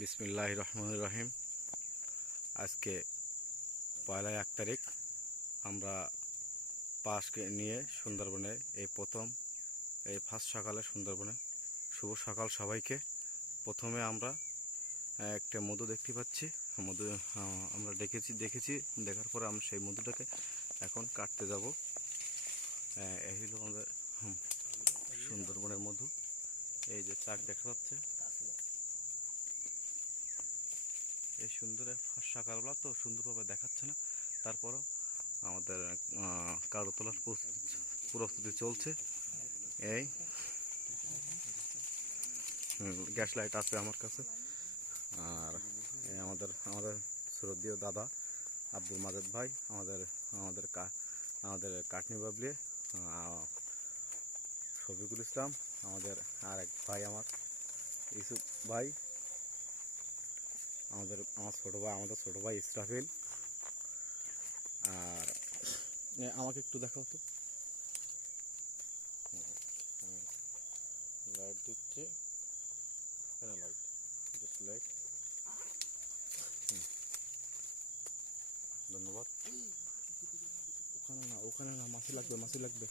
বিসমিল্লাহ রহমান রহিম। আজকে পয়লা এক তারিখ, আমরা পাশকে নিয়ে সুন্দরবনে এই প্রথম, এই ফার্স্ট সকালে সুন্দরবনে। শুভ সকাল সবাইকে। প্রথমে আমরা একটা মধু দেখতে পাচ্ছি। মধু আমরা দেখেছি দেখেছি। দেখার পরে আমরা সেই মধুটাকে এখন কাটতে যাব। এই হলো আমাদের সুন্দরবনের মধু। এই যে চাক দেখা যাচ্ছে এই সুন্দর সকালবেলা তো সুন্দরভাবে দেখাচ্ছে না। তারপরও আমাদের কালো তোলার প্রস্তুতি চলছে। এই। গ্যাস লাইট আছে আমার কাছে। আর আমাদের আমাদের শ্রদ্ধীয় দাদা আব্দুল মাজেদ ভাই, আমাদের আমাদের আমাদের কাটনি বাবলি শফিকুল ইসলাম, আমাদের আর এক ভাই আমার, ইসুফ ভাই। আমাদের আমার ছোটো ভাই আমাদের ছোটো ভাই ইসরাফিল। আর আমাকে একটু দেখাও তো। লাইট দিচ্ছে। লাইট জাস্ট লাইট ধন্যবাদ। ওখানে না ওখানে না মাছি লাগবে মাছি লাগবে।